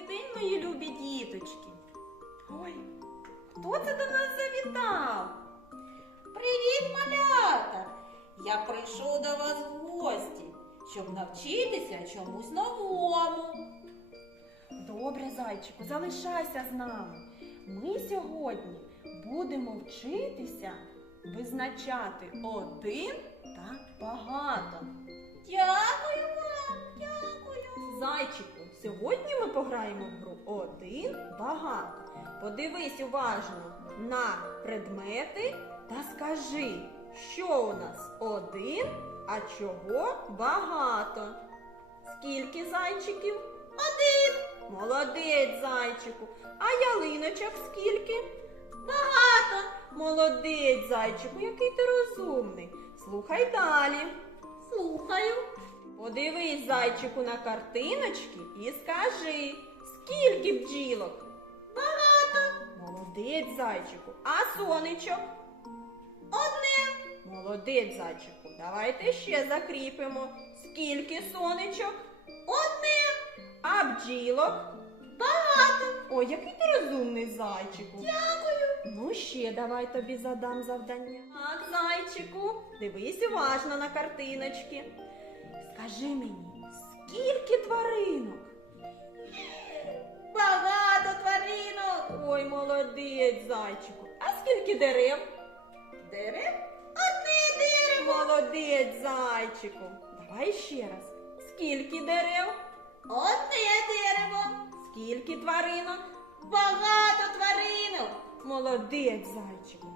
Добрий день, мої любі діточки. Ой, хто це до нас завітав? Привіт, малята! Я прийшов до вас в гості, щоб навчитися чомусь новому. Добре, зайчику, залишайся з нами. Ми сьогодні будемо вчитися визначати один та багато. Дякую вам, дякую. Зайчику, сьогодні ми пограємо в гру один багато. Подивись уважно на предмети та скажи, що у нас один, а чого багато. Скільки зайчиків? Один. Молодець, зайчику. А ялиночок скільки? Багато. Молодець, зайчику, який ти розумний. Слухай далі. Слухаю. Подивись, зайчику, на картиночки і скажи, скільки бджілок? Багато. Молодець, зайчику. А сонечок? Одне. Молодець, зайчику. Давайте ще закріпимо. Скільки сонечок? Одне. А бджілок? Багато. Ой, який ти розумний, зайчику. Дякую. Ну, ще давай тобі задам завдання. Так, зайчику, дивись уважно на картиночки. Скажи мені, скільки тваринок? Багато тваринок. Ой, молодець, зайчику. А скільки дерев? Дерев? Одне дерево. Молодець, зайчику. Давай ще раз. Скільки дерев? Одне дерево. Скільки тваринок? Багато тваринок. Молодець, зайчику.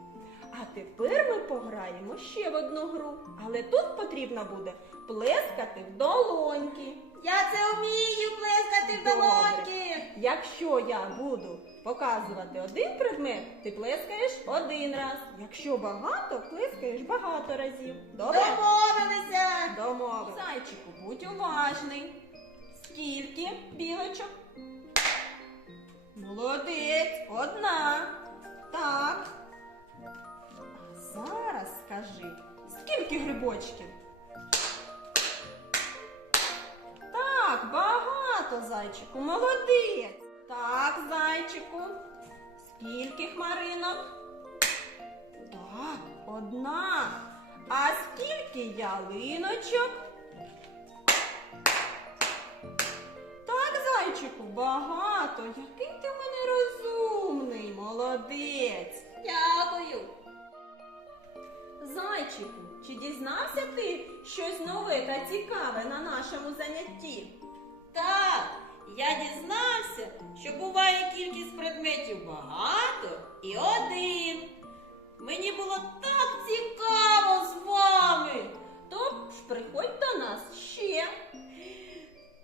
А тепер ми пограємо ще в одну гру. Але тут потрібно буде плескати в долоньки. Я це вмію плескати в долоньки. Якщо я буду показувати один предмет, ти плескаєш один раз. Якщо багато, плескаєш багато разів. Добре? Домовилися. Домовились. Зайчику, будь уважний. Скільки білочок? Молодець, одна. Так. Скажи, скільки грибочків? Так, багато, зайчику, молодець. Так, зайчику. Скільки хмаринок? Так, одна. А скільки ялиночок? Так, зайчику, багато. Який ти в мене розумний, молодець. Дякую. Зайчику, чи дізнався ти щось нове та цікаве на нашому занятті? Так, я дізнався, що буває кількість предметів багато і один. Мені було так цікаво з вами. То ж приходь до нас ще.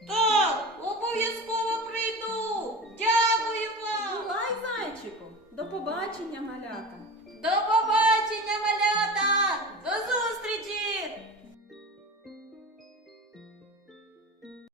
Так, обов'язково прийду. Дякую вам. Бувай, зайчику. До побачення, малята. До побачення.